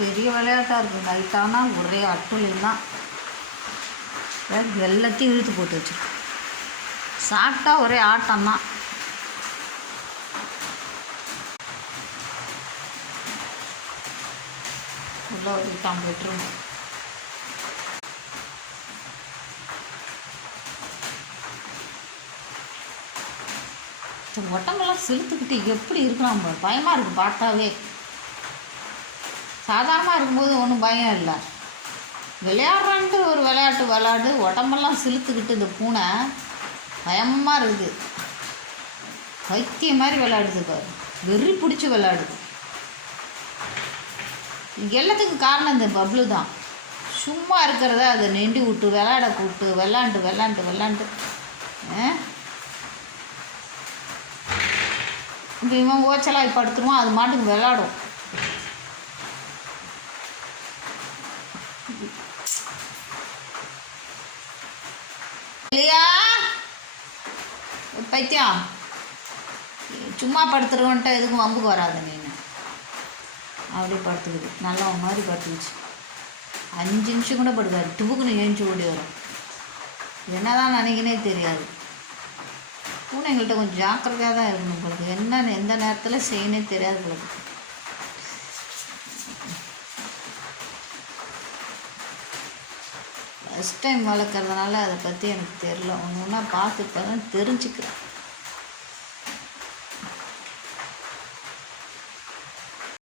பெரிய விளையாட்டாக இருக்குது. நைட்டானா ஒரே அட்டுலையும் தான் எல்லாத்தையும் இழுத்து போட்டு வச்சுருக்கோம். சாப்பிட்டா ஒரே ஆட்டம்தான். உள்ளே ஒரு பெட்ரூம். உடம்பெல்லாம் செலுத்துக்கிட்டு எப்படி இருக்கலாம், பயமாக இருக்குது பார்த்தாவே. சாதாரணமாக இருக்கும்போது ஒன்றும் பயம் இல்லை. விளையாடுறான்ட்டு ஒரு விளையாடு உடம்பெல்லாம் செலுத்துக்கிட்டு இந்த பூனை பயமாக இருக்குது. வைத்தியம் மாதிரி விளையாடுது பாரு, வெறி பிடிச்சி விளையாடுது. எல்லாத்துக்கும் காரணம் இந்த பப்ளு தான். சும்மா இருக்கிறத அதை நெண்டி விட்டு விளையாட கூப்பிட்டு விளாண்டு இப்போ இவன் ஓச்சலாக படுத்துருவான், அது மாட்டுக்கு விளையாடும். இல்லையா பைத்தியம், சும்மா படுத்துருவோன்ட்டு எதுக்கும் வம்புக்கு வராது. நீ அப்படியே படுத்துக்குது, நல்லா மாதிரி படுத்துக்குச்சு. 5 நிமிஷம் கூட படுக்காது, டுபுக்குன்னு ஏஞ்சி ஓடி வரும். என்ன தான் நினைக்கினே தெரியாது. பூனைங்கள்கிட்ட கொஞ்சம் ஜாக்கிரதையாக தான் இருக்கணும். உங்களுக்கு என்னன்னு எந்த நேரத்தில் செய்யனே தெரியாது. உங்களுக்கு ஃபஸ்ட் டைம் வளர்க்குறதுனால அதை பற்றி எனக்கு தெரில. ஒன்று ஒன்றா பார்த்து இப்போ தான் தெரிஞ்சுக்கிறேன்.